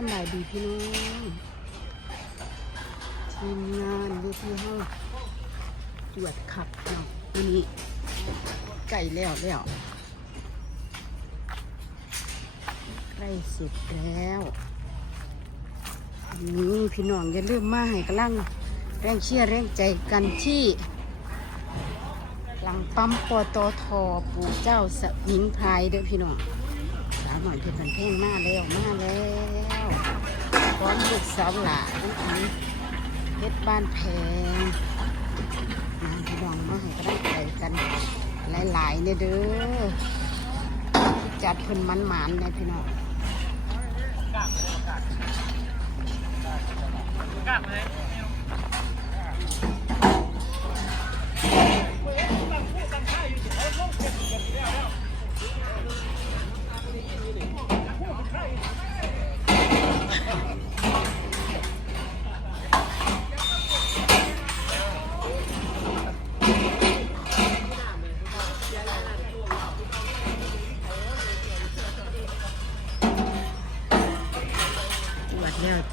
สบายดีพี่น้องทีมงานอยู่ที่ห้องตรวจขับเนาะวันนี้ไก่แล้วแล้วใกล้เสร็จแล้ววันนี้พี่น้องอย่าลืมมาให้กำลังแรงเชียร์แรงใจกันที่ หลังปั๊มปตทปู่เจ้าสมิงพรายเด้อพี่น้อง หน่อยเป็นกันเพลงมาแล้วมาแล้วพร้อมลูกสาวหลานอันเพชรบ้านแพงมาพี่น้องมาให้กำลังใจกันหลายๆเนี่ยเด้อจัดเพิ่นมันหมานนะพี่น้องจ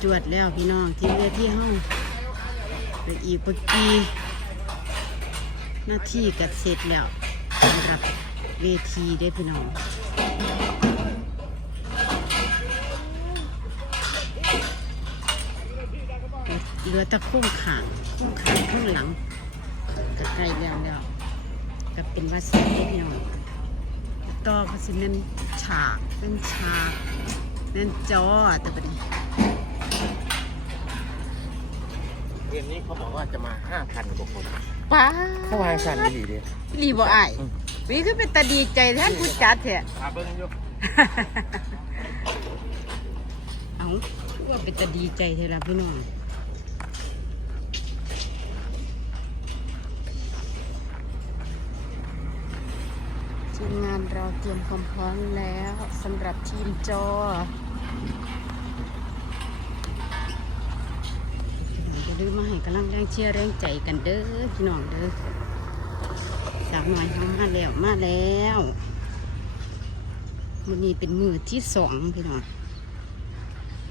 จวดแล้วพี่น้องที่เวทีห้องไปอีกเมื่อกี้หน้าที่กัดเสร็จแล้วสำหรับเวทีได้พี่น้องเหลือตะคุ้งขางคุ้งขางข้างหลังก็ใกล้แล้วแล้วก็เป็นวัสันเด้พี่น้องต่อก็สิเป็นฉากเป็นฉากเป็นจอแต่เป็น เกมนี้เขาบอกว่าจะมา5,000กว่าคนป้าเขาวางสันดีดีรีบ่อายวีคือเป็นตาดีใจแท่านผู้จัดแท้อาเบิ้งอยู่เอาคือว่าเป็นตาดีใจเท่าล่ะพี่น้องทีมงานเราเตรียมความพร้อมแล้วสำหรับทีมจอ ดื้อมาให้กำลังแรงเชียร์แรงใจกันเด้อพี่น้องเด้อสาวหน่อยเขามาแล้วมาแล้ววันนี้เป็นมือที่สองพี่น้อง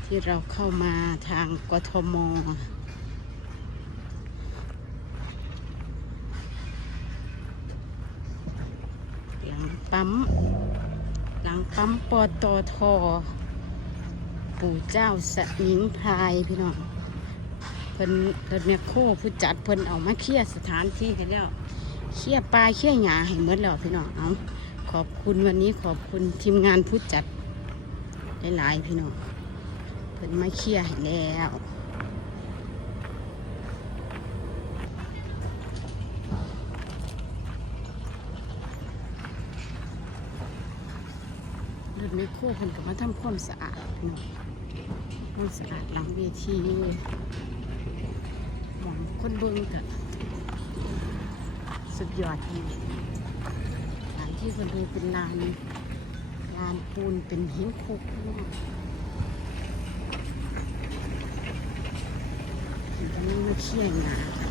ที่เราเข้ามาทางกทมหลังปั๊มหลังปั๊มปตทปู่เจ้าสมิงพรายพี่น้อง พิ่นรถแมคโครผู้จัดเพิ่นเอามาเคลียร์สถานที่ให้แล้วเคลียร์ปลาเคลียร์หญ้าให้หมดแล้วพี่น้องเอาขอบคุณวันนี้ขอบคุณทีมงานผู้จัดหลายๆพี่น้องเพิ่นมาเคลียร์ให้แล้วรถไม่คู่เพิ่นก็มาทำความสะอาดพี่น้องความสะอาดหลังเวทีหมอง คนเบิ่งกะสุดยอดนี่หลานที่คนดูเป็นลานลานปูนเป็นหินคุกพี่น้องตอนนี้มาเคี่ยงนาค่ะ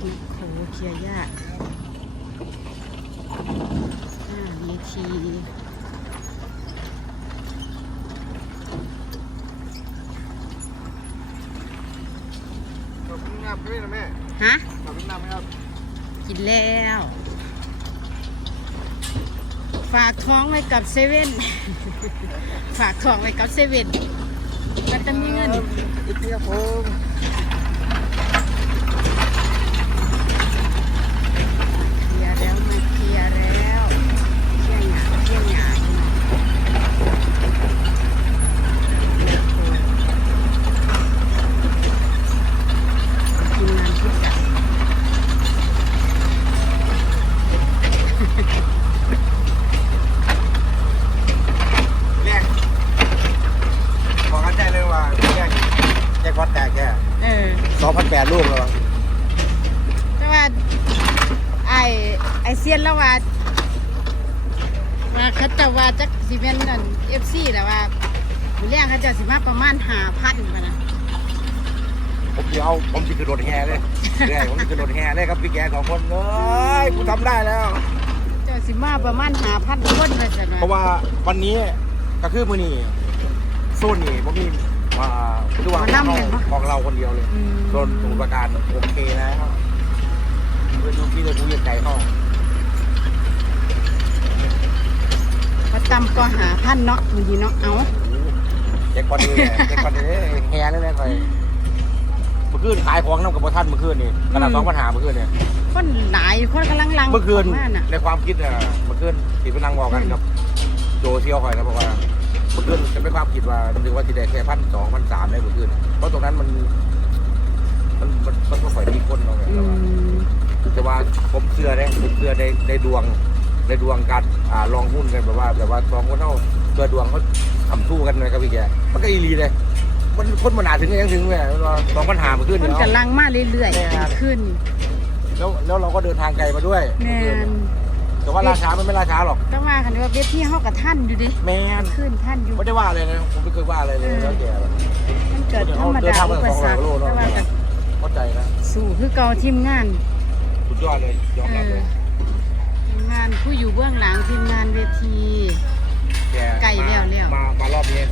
มีโคเคี่ยหญ้าหน้าเวที ขอบคุณน้ำด้วยนะแม่ฮะขอบคุณน้ำไหมครับกินแล้ว ฝากท้องไว้กับเซเว่น ฝากท้องไว้กับเซเว่นก็จะมีเงิน อีกทีครับผม เคลียร์แล้วมาเคลียร์แล้วเคี่ยงหยาเคี่ยงหยาพี่น้องทีมงานผู้จัด แรกบอกกันได้เลยว่าแรกแจ็คพอตแตกแค่ เออ 2,800ลูกแล้ว แต่ว่าไอ ไอเซียนแล้วว่าว่าเขาจะว่าจักสิเป็นนั่นเอฟซีแต่ว่ามื้อแรกเขาเจะสิมาประมาณหาพันมานะผมจะเอาผมจะกระโดดแห่เลยแรกผมจะกระโดดแห่เลยครับพี่แกสองคนเอ้ยกูทำได้แล้วเจ้าสิมาประมาณหาพันคนเลยสินะเพราะว่าวันนี้ก็คือมือนี้โซนนี่ผมมีว่าคือว่าหมอลำเนี่ยปะของเราคนเดียวเลยอืมโซนสมุทรปราการโอเคนะครับเพื่อนพี่เลยผู้ใหญ่ใจเข้าก็ตำก็หาพันเนาะมือดีเนาะเอาแจ็คพอตเลยแจ็คพอตเลยแฮร์เลยไปเมื่อคืนขายของน้ำกับพ่ท่านเมื่อคืนนี่ขนาดสองปัญหาเมื่อคืนเนี่ยคนหลายคนกำลังลังเมื่อคืนข้นในความคิดเนี่ยเมื่อคืนที่ไปนั่งบอกกันกับโจเซียวคอยนะบอกว่าเมื่อคืนจะไม่ความคิดว่านึกว่าจะได้แค่พันสองพันสามได้เมื่อคืนเพราะตรงนั้นมันมันมันก็ค่อยมีคนเราไงแต่ว่าผมเชื่อได้ผมเชื่อในในดวง ในดวงการอ่าลองหุ้นกันแบบว่าแบบว่าสองคนเท่าเชื่อดวงเขาทำสู้กันเลยครับพี่แกมันก็อีรีเลยมันคนมันหนาถึงยังถึงแม่สองปัญหาเมื่อคืนคนเนี่ยกำลังมาเรื่อยแม่ๆขึ้นแล้วแล้วเราก็เดินทางไกลมาด้วย แมเมื่อคืนนแต่ว่าราช้ามันไม่ราช้าหรอกก็ว่ากันว่าเวทีเฮากับท่านอยู่ดิแมนขึ้นท่านอยู่ ไม่ได้ว่าอะไรนะผมไม่เคยว่าอะไรเลยแล้วแกแบบมันเกิดธรรมเดินดาทางมาอุปสองสร้รอยรคกว่าโลเนอะแต่ว่าก็เข้าใจนะสู้คือเก่าทีมงาน สุดยอดเลยยอมเอรับอเลยทีมงานผู้อยู่เบื้องหลังทีมงานเวที แกไกลแล้วแล้ว มามารอบนี้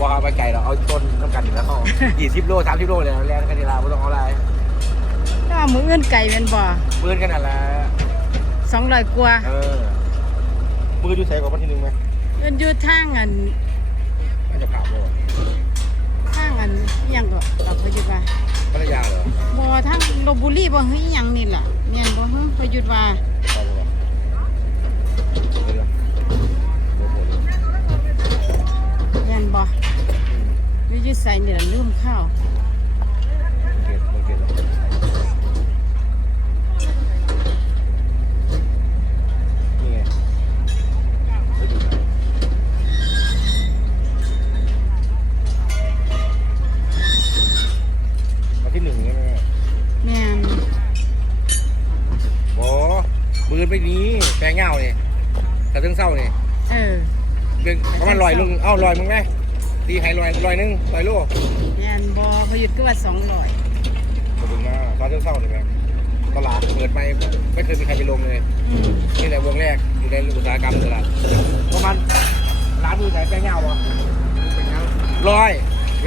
ว่าไปไก่เราเอาต้นต้องกันอยู่แล้วเขากี่สิบโลสามสิบโลเลยแรงกันดีลาไม่ต้องเอาอะไรแต่ว่ามืออื่นไก่เป็นบ่ปืนกันนั่นแหละสองร้อยกว่าเออปืนอยู่ใส่กว่าวันที่หนึ่งไหมเอิ้นอยู่ทางอันน่าจะผ่าบ่ทางอันอิหยังก็เราพยุดว่าพัทยาเหรอบ่ทางลบบุรีบ่เฮ้ยหยังนี่ล่ะแม่นบ่เฮ้ยพยุดว่า อยู่อยู่ไสนี่ล่ะลืมข้าวเกลียดเกลียดนี่ไงแล้วดูนะวันที่หนึ่งใช่ไหมแม่นโอ้ปืนไปนี้แปลงเงาเนี่ยแต่ถึงเศร้าเนี่ยเออเรื่องประมาณลอยลุงเอ้าลอยมึงไง ตีให้ลอยลอยหนึงลอยโลแม่นบ่พยุดก็ว่า200มาถึงมาตอนถึงเศร้าเลยไหมตลาดเปิดไม่ไม่เคยมีใครไปลงเลยอืมนี่แหละวงแรกอยู่ในอุตสาหกรรมตลาดประมาณร้านมือไหนแปลงเงาวะร้อย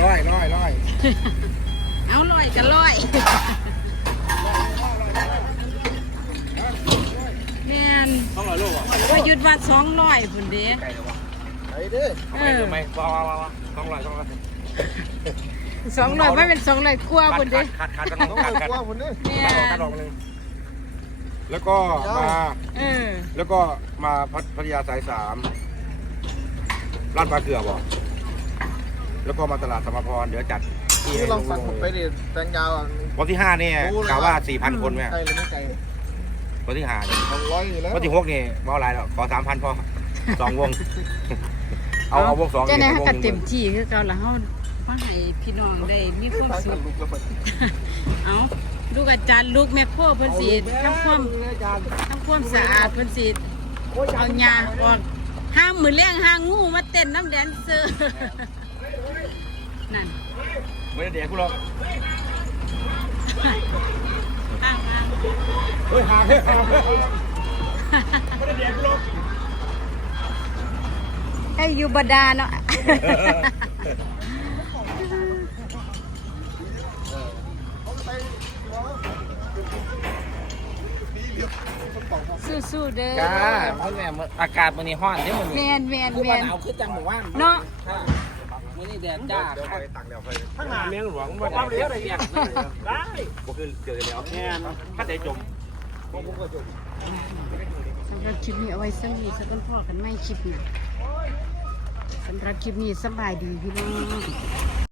ร้อยร้อยร้อยเอาร้อยก็ร้อยแม่นต้องร้อยโลอะพยุดว่า200พุ่นเด้ไก่เลยวะไก่ เด้อทำไมทำไมว้าวว้าวว้าวต้องร้อยต้องร้อย200ไม่เป็น200กว่าพุ่นเด้ขาดขาดขาดต้องขาดขาดแม่ขาดนออกเลยแล้วก็มาเออแล้วก็มาพัทพัทยาสายสามร้านปลาเกลือบ่แล้วก็มาตลาดสมพรเดี๋ยวจัดที่ที่ให้ลองดูฟังผมไปดิแตงยาวอะวันที่ห้าเนี่ยกล่าวว่าสี่พันคนไหมไกลหรือไม่ไกลวันที่ห้าเนี่ยสองร้อยอยู่แล้ววันที่หกนี่มาเอาอะไรแล้วขอสามพันพอสองวง เอาเอาวงสองเจ้าไหนนี่เขาวงก็หนึ่งเต็มที่คือเก่าละเฮามาให้พี่น้องได้มีความทางสุกัขนลุกแล้วเปิดเอาลูกอาจารย์ลูกแม่โคเพิ่นสิทำความทำความสะอาดเพิ่นสิเอาหญ้าออกห้างมือเลี้ยงห้างงูมาเต้นน้ำแดนเซอร์นั่นไม่ได้เด็กกูหรอกห้างห้างเฮ้ยหาเฮ้ยหาเฮ้ยไม่ได้เด็กกูหรอกให้ อยู่บดาเนาะสู้ๆเด้อจ้าเพราะแม่อากาศมันนี่ร้อนเด้อมันแมนี่นแมนคือแมว่านหนาวคือจังหมู่บ้านเนาะมื้อนี้แดดจ้าเดี๋ยวคไปรับตังเดี๋ยวไปข้างหน้าเลี้ยงหลวงความเลี้ยงอะไรอย่างได้ก็คือเจอแล้วแม่นถ้าได้จมสำหรับคลิปนี้เอาไว้สักนิดสักกันพ่อกันไม่คลิปหนะ สำหรับคลิปนี้สบายดีพี่น้อง